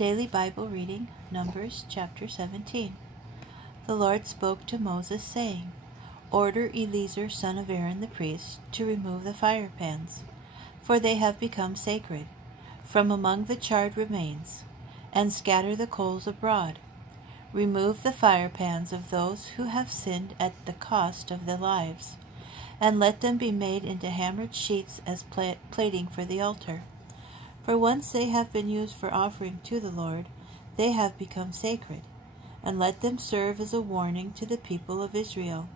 Daily Bible reading, Numbers chapter 17. The Lord spoke to Moses, saying, Order Eleazar son of Aaron the priest to remove the fire pans, for they have become sacred, from among the charred remains, and scatter the coals abroad. Remove the fire pans of those who have sinned at the cost of their lives, and let them be made into hammered sheets as plating for the altar. For once they have been used for offering to the Lord, they have become sacred, and let them serve as a warning to the people of Israel.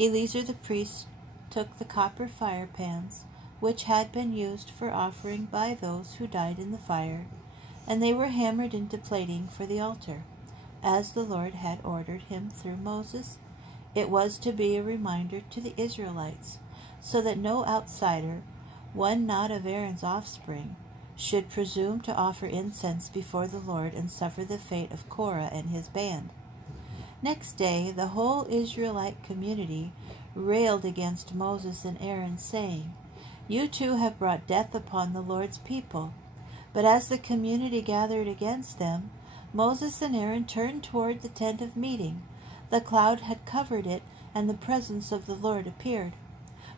Eleazar the priest took the copper fire pans, which had been used for offering by those who died in the fire, and they were hammered into plating for the altar, as the Lord had ordered him through Moses. It was to be a reminder to the Israelites, so that no outsider, one not of Aaron's offspring, should presume to offer incense before the Lord and suffer the fate of Korah and his band. Next day the whole Israelite community railed against Moses and Aaron, saying, You two have brought death upon the Lord's people. But as the community gathered against them, Moses and Aaron turned toward the tent of meeting. The cloud had covered it, and the presence of the Lord appeared.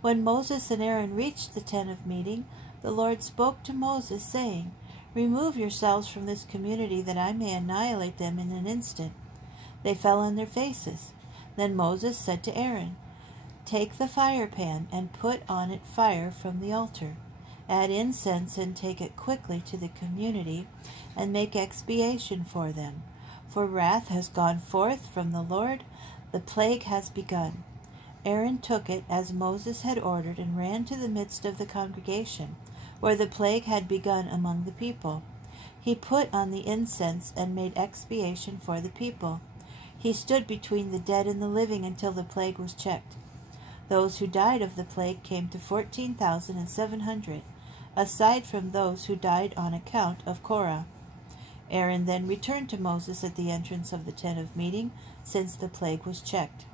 When Moses and Aaron reached the tent of meeting, the Lord spoke to Moses, saying, Remove yourselves from this community, that I may annihilate them in an instant. They fell on their faces. Then Moses said to Aaron, Take the fire pan, and put on it fire from the altar. Add incense, and take it quickly to the community, and make expiation for them. For wrath has gone forth from the Lord, the plague has begun. Aaron took it as Moses had ordered, and ran to the midst of the congregation, where the plague had begun among the people. He put on the incense and made expiation for the people. He stood between the dead and the living until the plague was checked. Those who died of the plague came to 14,700, aside from those who died on account of Korah. Aaron then returned to Moses at the entrance of the tent of meeting, since the plague was checked.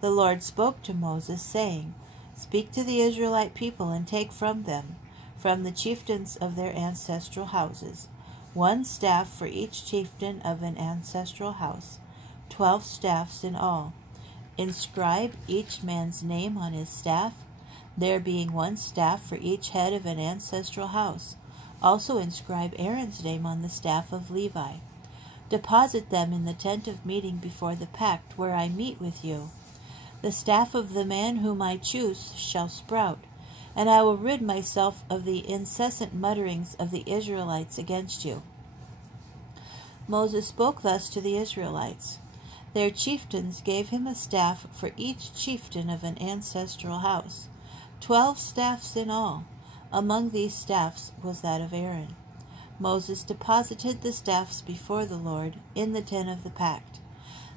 The Lord spoke to Moses, saying, Speak to the Israelite people, and take from them, from the chieftains of their ancestral houses, 1 staff for each chieftain of an ancestral house, 12 staffs in all. Inscribe each man's name on his staff, there being 1 staff for each head of an ancestral house. Also inscribe Aaron's name on the staff of Levi. Deposit them in the tent of meeting before the pact, where I meet with you. The staff of the man whom I choose shall sprout, and I will rid myself of the incessant mutterings of the Israelites against you. Moses spoke thus to the Israelites. Their chieftains gave him a staff for each chieftain of an ancestral house, 12 staffs in all. Among these staffs was that of Aaron. Moses deposited the staffs before the Lord in the tent of the pact.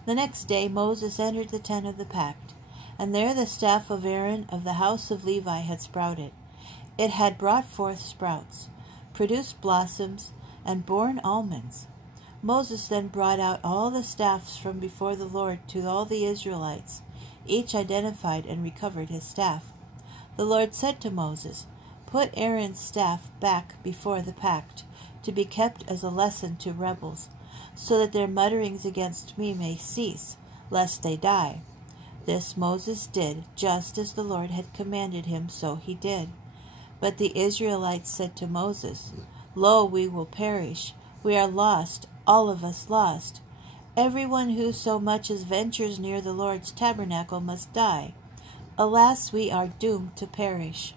The next day Moses entered the tent of the pact, and there the staff of Aaron of the house of Levi had sprouted. It had brought forth sprouts, produced blossoms, and borne almonds. Moses then brought out all the staffs from before the Lord to all the Israelites. Each identified and recovered his staff. The Lord said to Moses, Put Aaron's staff back before the pact, to be kept as a lesson to rebels, so that their mutterings against me may cease, lest they die. This Moses did, just as the Lord had commanded him, so he did. But the Israelites said to Moses, Lo, we will perish. We are lost, all of us lost. Everyone who so much as ventures near the Lord's tabernacle must die. Alas, we are doomed to perish.